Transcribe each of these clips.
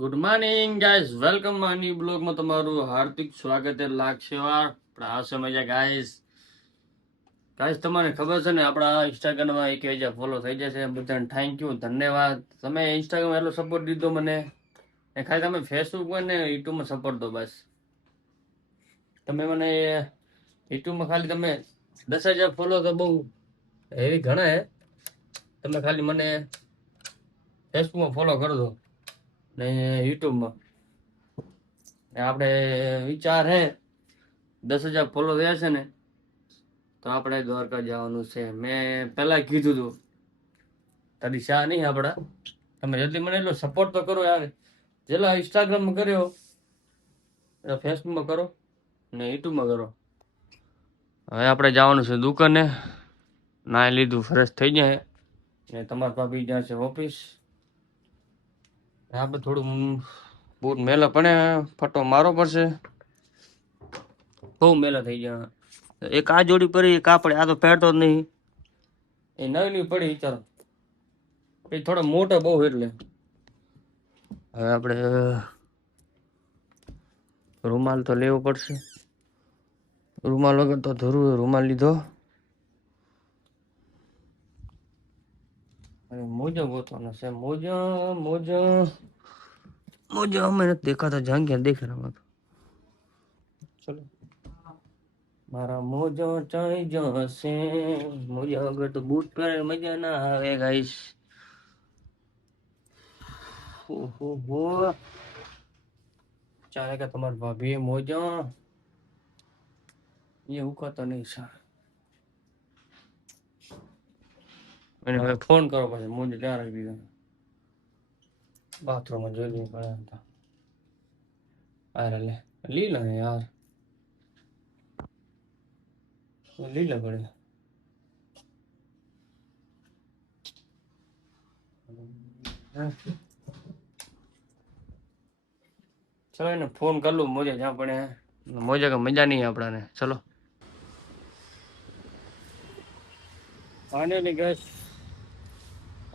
Good morning guys, welcome માની બ્લોગમાં તમારું હાર્દિક સ્વાગત છે. લાગશે વાર આ સમય ગાઈસ ગાઈસ તમને ખબર છે ને, આપણા ઇન્સ્ટાગ્રામમાં 1000 ફોલો થઈ જશે. બધાને થેન્ક યુ, ધન્યવાદ. તમે ઇન્સ્ટાગ્રામ એટલો સપોર્ટ દીધો મને, ને ખાલી તમે ફેસબુક પર ને યુટ્યુબમાં સપોર્ટ દો બસ. તમે મને યુટ્યુબમાં ખાલી તમે 10,000 ફોલો તો બહુ એવી ઘણા હે. તમે ખાલી મને ફેસબુકમાં ફોલો કરી દો ને યુટ્યુબમાં. આપણે વિચાર હે 10,000 ફોલો થયા છે ને તો આપણે દ્વારકા જવાનું છે. મેં પહેલા કીધું હતું, તારી શા નહીં આપણા. તમે જલ્દી મને એટલો સપોર્ટ તો કરો યાર. જેટલા ઇન્સ્ટાગ્રામમાં કર્યો એટલા ફેસબુકમાં કરો ને યુટ્યુબમાં કરો. હવે આપણે જવાનું છે દુકાને. નાઈ લીધું, ફ્રેશ થઈ જાય ને તમારા ભાભી જ્યાં છે ઓફિસ. આપણે થોડું બૂટ મેલા પણ ફટો મારો પડશે. બહુ મેલા થઈ ગયા. એક આ જોડી પડી, એક આ પડી. આ તો પહેરતો જ નહીં. એ નવી નવી પડી વિચારો. એ થોડો મોટો બહુ એટલે. હવે આપણે રૂમાલ તો લેવો પડશે. રૂમાલ વગર તો ધરું. રૂમાલ લીધો. મોજા ગોતવાના છે. મોજા મોજા મોજા અમે નથી દેખાતા. જાંગ્યા દેખાતા. ચલો, મારા મોજા ચાઈ જશે. મોજા વગર તો બૂટ પહેરે મજા ના આવે ગાઈસ. ઓહો, ચાલે કે તમારા ભાભી મોજા એ ઉકાતો નહીં સર. એને હવે ફોન કરો પછી મોજે ત્યાં રાખી દીધા. બાથરૂમમાં જોઈ લઈએ પડ્યા હતા. અરે લે લીલા યાર, લીલા પડે. ચલો એને ફોન કર લઉં. મોજે જ્યાં પડે મોજે કે મજા નહીં આપણાને. ચલો ફાઇનલી ગેસ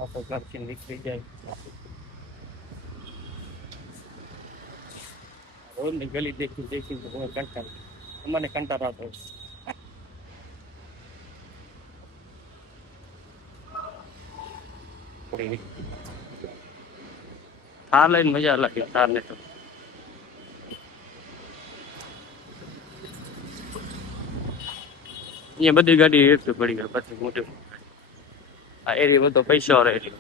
આપણે ઘરથી નીકળી જાય. રોડની ગલી દેખી દેખી તો મને કંટાળ, મને કંટાળ આવતો. થાર લઈને મજા લાગે. થાર ને તો અહીંયા બધી ગાડી એક પડી ગઈ. પછી મોટી આ એરિયા બધો પૈસા વાળો એરિયો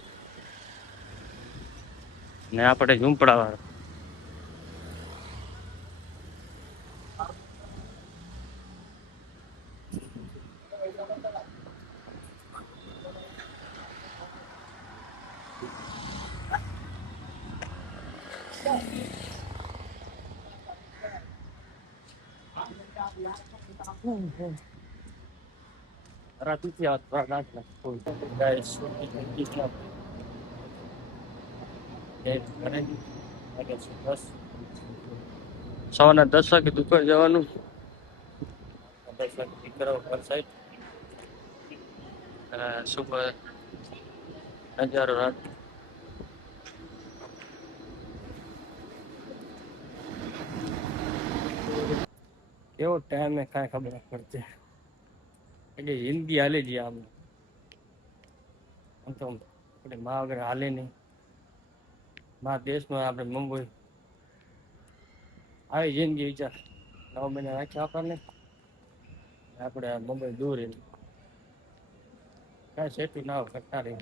ને આપણે ઝૂંપડા વાળો. રાતી આવત નાખ ફૂલ ગાઈસ. સવારના 10 વાગે દુકાન જવાનું. 10 વાગે નીકળો ઘર સાઈડ. સુબહ નજારો રાત. કેવો ટાઈમ કાંઈ ખબર ન પડતી. એટલે જિંદગી હાલે છે આમ. આમ તો આપણે મા વગર હાલે નહીં. મા દેશમાં આપણે મુંબઈ આવી જિંદગી વિચાર 9 મહિના રાખ્યા આપણને. આપણે મુંબઈ દૂર રહીને કાંઈ સેટું ના કરતા રહી.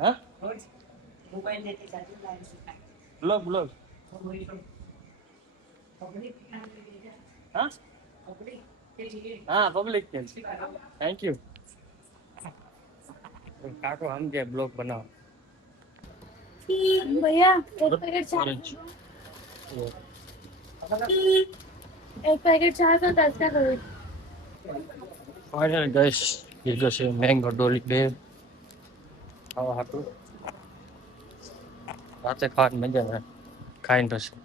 હા બ્લોગ બ્લોગ હા હા પબ્લિક થેન્ક યુ. કાકો સમજે બ્લોગ બનાવો. भैया एक पैकेट चाय का 10 का करो. ફાઇનલ ગાઈસ લીધો છે મેંગો ડોલી બે ખાવા હાટું. રાતે ખાવાની મજા આવે. ખાઈને પછી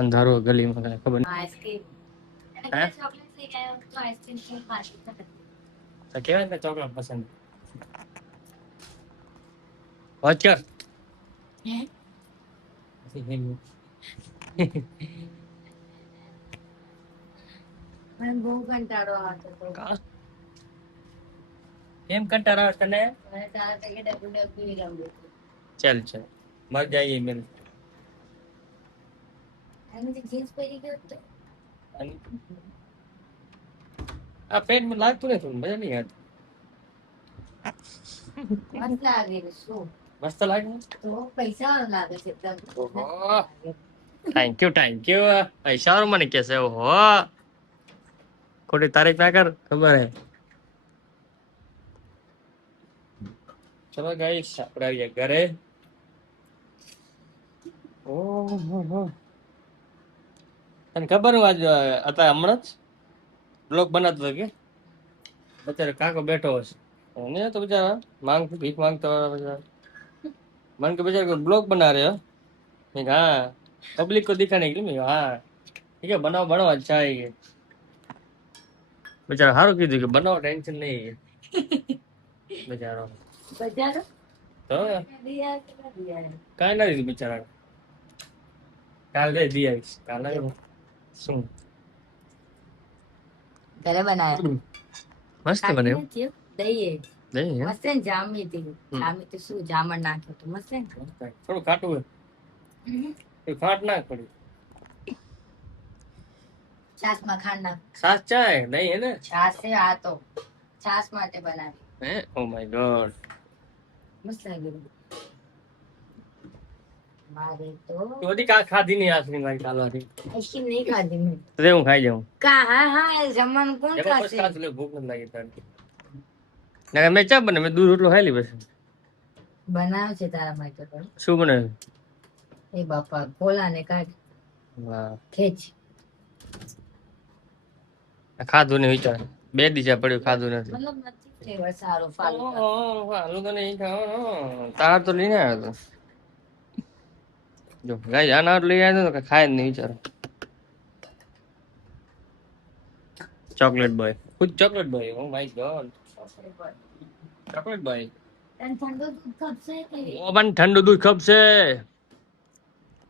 અંધારો ગલીમાં કાંઈ ખબર નહીં. आइसक्रीम હે चॉकलेट लेके आए हो तो आइसक्रीम की पार्टी. તો કહેવાય ને ચોકલેટ પસંદ. વાત કર. મને બહુ કંટાળો આવતો હતો. કેમ કંટાળો આવે તને? મને તારા પેકેટ WWE રમવું હતું. ચાલ ચાલ મજા આવી મેં. અને જે જીન્સ પહેરી ગયો હતો. આ પેન્ટ મને લાગતું નથી મજા નહીં આવતી. મસ્ત લાગે છે, શું? મસ્ત લાગે તો પૈસા વાળો લાગે છે એકદમ. ઓહો થેન્ક યુ પૈસા મને કહેશે ઓહો ખોટી તારીફ ના કર ખબર હે. ચલો ગાઈસ આપણે આવીએ ઘરે. ઓહો તને ખબર હું આજ હતા હમણાં જ બ્લોગ બનાવતો હતો કે બચારો કાકો બેઠો હશે ને તો બચારા ભીખ માંગતો બચારા मन के बेचारे को ब्लॉग बना रहे हो मैं कहा, हाँ पब्लिक को दिखाने के लिए मैं कहा, हाँ ठीक है बनाओ बनाओ अच्छा है ये बेचारा हारो कीधું કે બનાવો ટેન્શન નહીં बेचारो બજારો તો દિયા કેટલા દિયા હે? કાઈ ના દીધું બેચારા કાલ દે દી આવીશ કાલ શું ઘરે બનાવ્યા મસ્ત બન્યું દઈએ નહીં હે મસ્ત ને જામી હતી શું જામણ નાખ્યો તો મસ્ત ને થોડું ખાટું હોય એ ખાટ ના પડી છાસ માં ખાંડ નાખ સાસ ચાય નહીં હે ને છાસ છે આ તો છાસ માટે બનાવી હે ઓ માય ગોડ મસ્ત લાગ્યું મારે તો તો બધી કા ખાધી નહીં આસની મારી કાલવાથી આઈસ્ક્રીમ નહીં ખાધી મેં તો હું ખાઈ જાઉં કા હા જમવાનું કોણ એમાં ખાશે પછી ખાધું ભૂખ નથી લાગી તારી ના મેં ચા બને મેં દૂધ રોટલો ખાઈ લી પછી બનાવ્યો છે તારા માટે પણ શું બનાવ્યું એ બાપા ખોલા ને કાઢ વાહ ખેંચ ખાધું નહીં વિચાર બે દીજા પડ્યું ખાધું નથી મતલબ નથી ફ્લેવર સારો ફાલુદા હાલું તો નહીં ખાવાનું તાર તો લઈને આવ્યો હતો જો ગાય આના લઈ આવ્યો તો ખાય જ નહીં વિચાર ચોકલેટ બોય ખુદ chocolate boy oh my God chocolate boy તને ઠંડુ દૂધ ખપશે કે ઓ બન ઠંડુ દૂધ ખપશે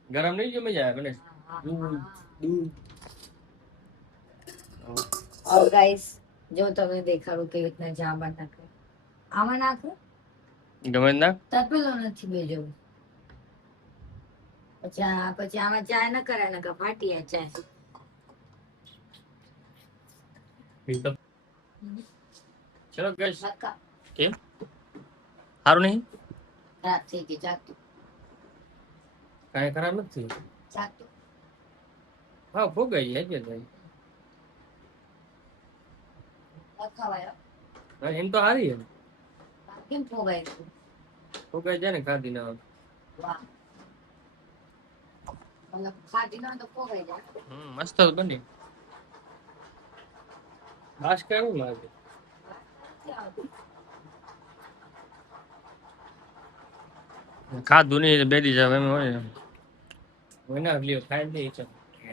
ગરમ નહીં જમી જાય બને દૂધ और गाइस जो તમને દેખાડું કેવી રીતના જામણ નાખે આમાં નાખો ગમે ના તપેલો નથી બેજો પછી આમાં ચાય ન કરે ને કે ફાટી જાય ચાય ચલો ગાઈસ બકા કેમ સારું નહીં રાત થઈ ગઈ જાગતું કાંઈ ખરાબ નથી જાગતું હા ફોગાઈ જાય કે ભાઈ લખાવાયો હા, એમ તો હારી હે કેમ ફોગાય તું ફોગાઈ જાય ને ખાધી ના વાહ મતલબ ખાટી ના તો ફોગાઈ જાય મસ્ત બની બાસ કેવું લાગે ખાધું નહીં બે દી જાવ એમ હોય ને ના લ્યો ખાઈ દે છે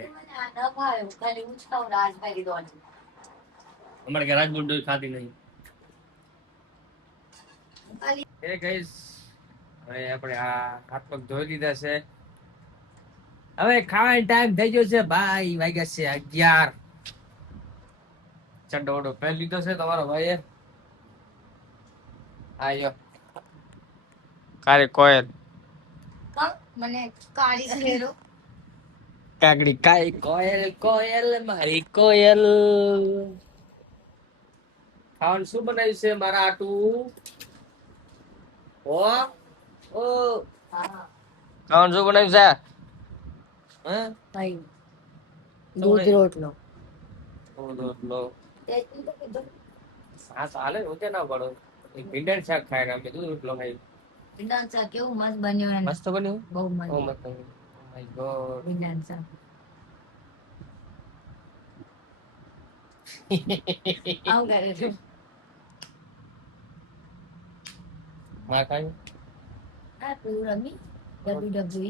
મને આ ન ભાવે ખાલી ઉચકાવ રાજભાઈ દોડી અમારે કે રાજબુલ ડોઈ ખાધી નહીં ખાલી એ ગાઈસ હવે આપણે આ હાથ પગ ધોઈ લીધા છે હવે ખાવાનો ટાઈમ થઈ ગયો છે ભાઈ વાગ્યા છે 11 ચડ્ડો વડો પહેરી લીધો છે તમારો ભાઈએ આયો કારે કોયલ કમ મને કાળી ઘેરો કાગડી કાઈ કોયલ કોયલ મારી કોયલ ખાવાનું શું બનાવ્યું છે મારા આટુ ઓ ઓ હા ખાવાનું શું બનાવ્યું છે હે ભાઈ દૂધ રોટલો ઓ લો તે જ તો કીધું હા ચાલે રોજે ના પડો એક ભીંડા શાક ખાય ને અમે દૂધ રોટલો ખાઈ ભીંડાનું શાક કેવું મસ્ત બન્યું એને મસ્ત બન્યું બહુ ઓ મસ્ત મસ્ત ઓ માય ગોડ ભીંડાનું શાક આવું કરે છે માં ખાય આ પેલું રમી WWE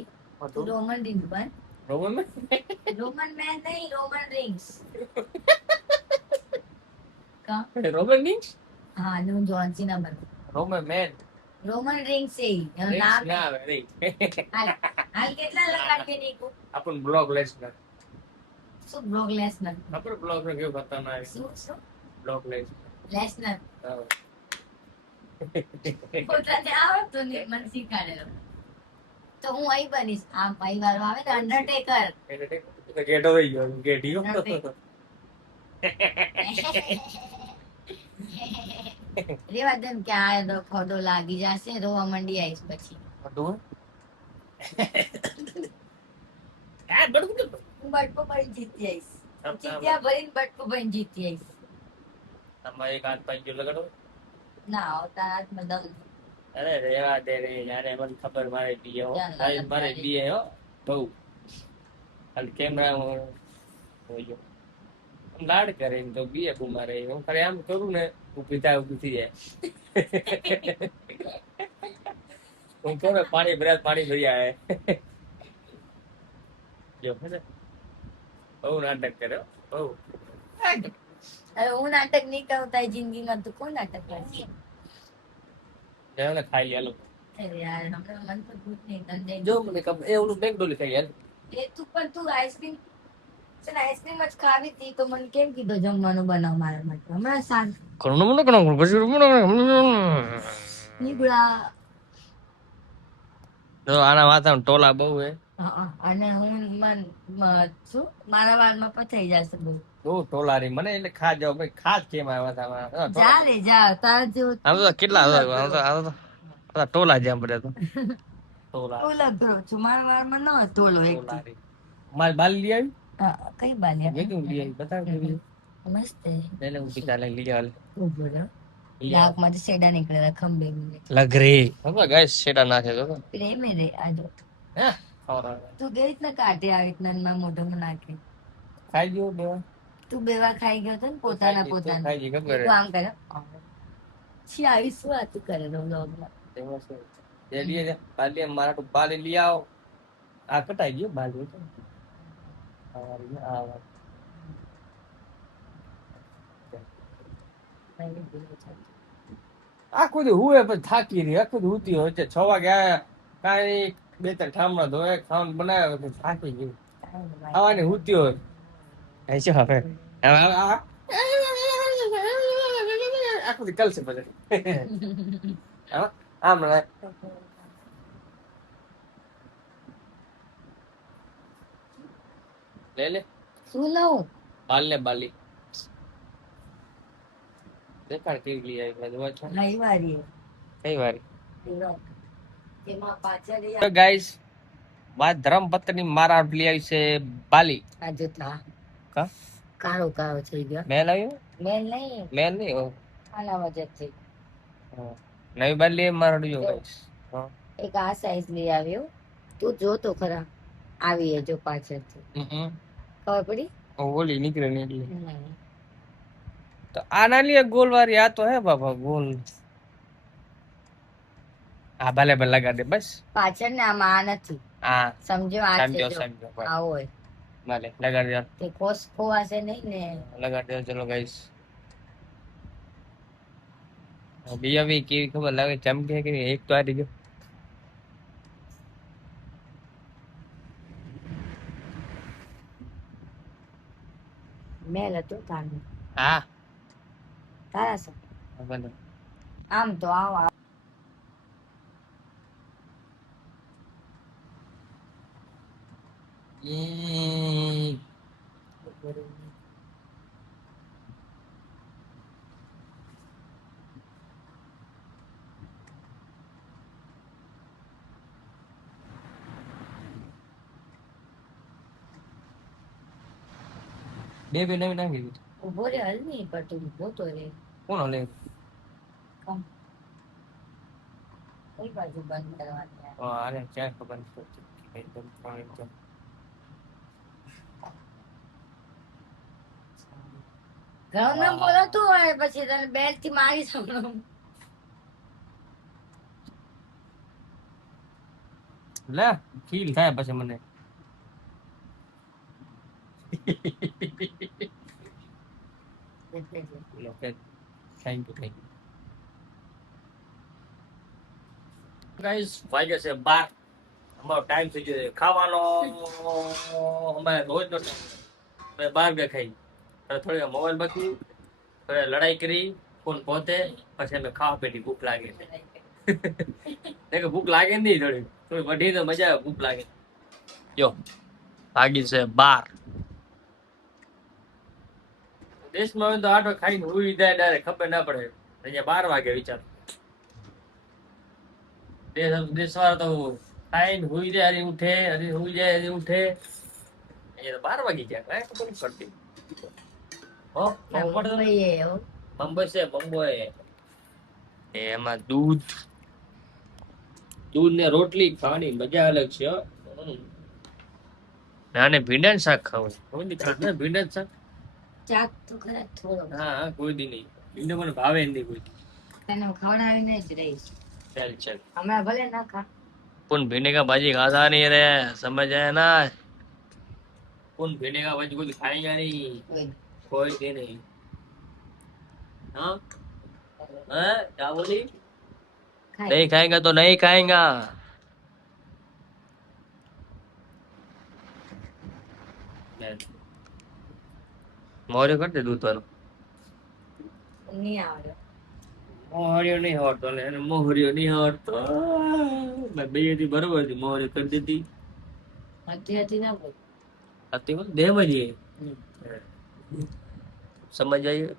રોમન રિંગ્સ બન રોમન રોમન મેન નહીં રોમન રિંગ્સ કા રોમન ની હા નું જોન સીના બન રોમન મેન રોમન રિંગ છે ઈ. એનું Rings નામ ના આવે ring. હાલ હાલ કેટલા લગાડકે નીકળું આપણ બ્લોગ લેસનર શું બ્લોગ લેસનર ખબર બ્લોગ ને કેવું ખતરનાક શું બ્લોગ લેસનર લેસનર પોતાને આવડતું નહીં મને શીખવાડેલો તો હું અહીં બનીશ આમ અહીં વાળો આવે ને અંડરટેકર એટલે ગેટો થઈ ગયો ગેટીયો રેવા દે ને કે આ તો ખોડો લાગી જશે રોવા મંડી આવીશ પછી હતું આ બડકું હું બટકો ભરીને જીતી આવીશ ચીટિયા ભરીને બટકો ભરીને જીતી આવીશ તમારે એક હાથ પાંચ લગાડો ના આવતા હાથમાં દમ અરે રેવા દે રે યાર મને ખબર મારે દીએ હો ચાલ, સાઈઝ લગન મારે કરી. દીએ હો બહુ ખાલી કેમેરા હોય આમ લાડ કરે ને તો બીએ મારે હું ખાલી આમ કરું ને ઊભી થાય ઊભી થઈ જાય હું કહું ને પાણી ભરી આવે જો હે ને બહુ નાટક કરે હો, બહુ હવે હું નાટક નહીં કરું તારી જિંદગીમાં તું કોણ નાટક કરશે જાઓ ને ખાઈ લે અરે યાર હમણાં મન તો ભૂખ નહીં તને જો મને ખબર એ ઓલું બેંગડોલી ખાઈ યાર એ તું પણ તું આઈસ્ક્રીમ છે ને આઈસ્ક્રીમ જ ખાવી હતી તો મને કેમ કીધું જમવાનું બનાવ મારા માટે હમણાં શાંત નીકળ્યા જો આના માથામાં ટોલા બહુ હે અને હું શું મારા વાળમાં પથાઈ જશે બહુ બહુ ટોલારી મને એટલે ખા જાવ ભાઈ ખા કેમ આવ્યા હતા જા રે જા તારા જેવું આમ તો કેટલા હતા ટોલા જેમ પડે તો ટોલા તું લગરો છું મારા વાળમાં ન હતો ઓલો એક ટોલારી મારી બાલ લઈ આવી કઈ બાલ્યા મેં કેવું લઈ આવી બતાવ કેવી મસ્ત લઈને હું પિતા લઈ આવી ઉભો રહો નાકમાંથી શેડા નીકળેલા ખંભે લગરી હવે ગાઈસ સેટા નાખે તો પ્રેમે રે આજો હે ખવડાવે તું કેવી રીતના કાઢે આવી રીતના મારા મોઢામાં નાખે ખાઈ ગયો બેવા તું બેવા ખાઈ ગયો હતો ને પોતાના પોતાના ખાઈ ગઈ ખબર તું આમ કરે છી આવી શું વાતું કરે તો વ્લોગમાં એમાં શું જે લીએ બાલી મારા તો બાલી લઈ આવો આ કટાઈ ગયો બાલી આ આખું દી હુએ પછી થાકી રહી આખું દી હુતી હોય છે 6 વાગે આયા કાંઈ બે ત્રણ ઠામડા ધોયા ખાવાનું બનાવ્યા પછી થાકી ગઈ ખાવાની હુતી હોય એ શું હવે આખું દી કલશે પછી આમ રે લે શું લઉં બાલી દેખાડ કેવી લઈ આવી જોવા છો રવિવારી કઈ વારી એમાં પાછળ તો ગાઈસ મારા ધર્મપત્ની મારા લઈ આવી છે બાલી આ જોતા કા કાળો કાળો થઈ ગયો મેલ આવ્યો મેલ નહીં ઓ આના વજન થઈ નવી બાલી મારા જો ગાઈસ એક આ સાઈઝ લઈ આવ્યો તું જો તો ખરા આવી એ જો પાછળથી ખબર પડી ઓલી નીકળે ને એટલે તો આના लिए गोल वाली आ तो है बाबा गोल આ ભલે ભલે લગા દે બસ પાછળ ને આમાં આ નથી હા સમજો આ છે જો સમજો આ હોય ભલે લગા દે તે કોસ ખોવાશે નહીં ને લગા દે ચલો ગાઈસ બીજા બી કેવી ખબર લાગે ચમકે કે નહીં? એક તો આ દીધો મેલ હતું તારું હા તારા છે ભલે આમ તો આવ બે બે નવી નાખી દીધી ઉભો રે હલ નહીં પણ તું ઉભો તો રે કોણ લે કમ કઈ બાજુ બંધ કરવાની અરે ક્યાં ખબર નથી એકદમ એકદમ ઘઉં બોલો તું હોય પછી તને બેલ થી મારી સંભળો લે ફીલ થાય પછી મને થેન્ક યુ ગાઈસ વાગે છે 12. અમારો ટાઈમ થઈ ગયો છે ખાવાનો. અમારે રોજનો ટાઈમ. હવે 12 વાગે ખાઈ. હવે થોડી વાર મોબાઈલ બકી. હવે લડાઈ કરી. ફોન પોતે. પછી અમે ખાવા પેટી ભૂખ લાગે છે. કે ભૂખ લાગે નહીં થોડી. થોડી વઢી તો મજા આવે ભૂખ લાગે. જો ભાગી છે 12. દેશમાં હોય તો 8 વાગે ખાઈને હુઈ જાય ડાયરેક્ટ ખબર ના પડે. અહીંયા 12 વાગે વિચાર. દેશવાળા તો ખાઈને હુઈ જાય હરી ઉઠે હરી હુઈ જાય હરી ઉઠે. અહીંયા તો 12 વાગી ગયા કાંઈ ખબર નથી પડતી. હો મુંબઈ એ હો. બંબઈ છે બંબઈ. એમાં દૂધ ને રોટલી ખાવાની મજા અલગ છે હો. નાને ભીંડા શાક ખાવું કોઈ દી ખાધું ને ભીંડા શાક. ચાક તો ખરા થોડો. હા કોઈ દી નહીં. ભીંડા મને ભાવે નહીં કોઈ દી. તને ખવડાવીને જ રહીશ. चल चल हमें भले ना खा. कौन भिंडी का भाजी खाता नहीं रे समझ आया ना. कौन भिंडी का भाजी कोई खाएगा नहीं. कोई भी नहीं. हाँ हाँ क्या बोली. नहीं खाएगा तो नहीं खाएगा. मोरे करते दूध वालों. नहीं आवड़े. મોહરીઓ નહીં આવડતો ને એને મોહરીઓ નહીં આવડતો. મેં બે હતી બરોબર હતી મોહરી કરી દીધી. હતી ના બોલ. આતી બોલ દેમાં જઈએ સમજ આવીએ.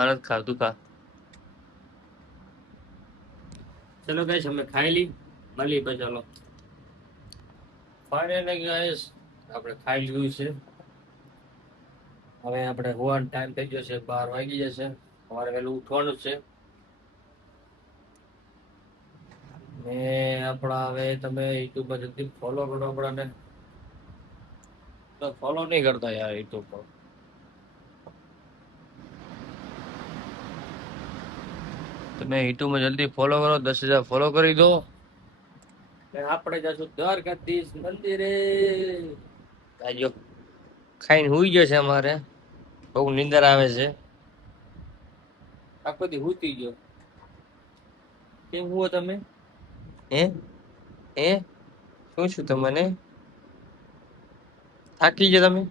આનંદ ખા તું ખા. ચલો ગાઈસ અમે ખાઈ લી મળી પછી ચાલો. ફાઇનલી ગાઈસ આપણે ખાઈ લીધું છે. હવે આપણે હોવાનો ટાઈમ થઈ ગયો છે 12 વાગી જશે. સવારે વહેલું ઉઠવાનું છે. ને આપણા હવે તમે યુટ્યુબ પર જલ્દી ફોલો કરો આપણાને. તો ફોલો નહીં કરતા યાર યુટ્યુબ પર. તમે યુટ્યુબ માં જલ્દી ફોલો કરો 10,000 ફોલો કરી દો. આપણે જશું દ્વારકાધીશ મંદિરે. આજો ખાઈને હુઈ ગયો છે અમારે. બહુ નીંદર આવે છે. આખો દી હુતી ગયો. કેમ હુઓ તમે. હે હે શું છું તમને થાકી ગયા તમે.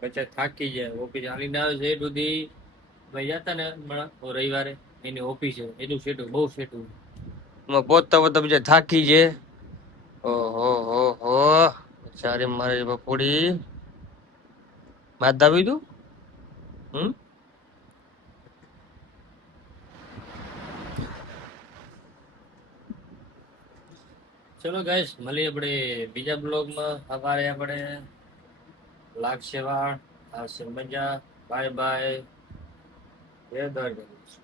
પછી થાકી જાય. ઓફિસ હાલીને આવે છે સુધી ભાઈ જતા ને હમણાં રવિવારે એની ઓફિસ છે એટલું સેટું બહુ સેટું. પોતા પોતા બીજા થાકી જાય. ઓહો હો હો સારી મારે બપોડી ભાત દાબી દઉં. ચલો ગાઈસ મળીએ આપણે બીજા બ્લોગમાં. સવારે આપણે લાગશે વાળ આવશે મજા. Bye bye. જય દ્વારકાધીશ.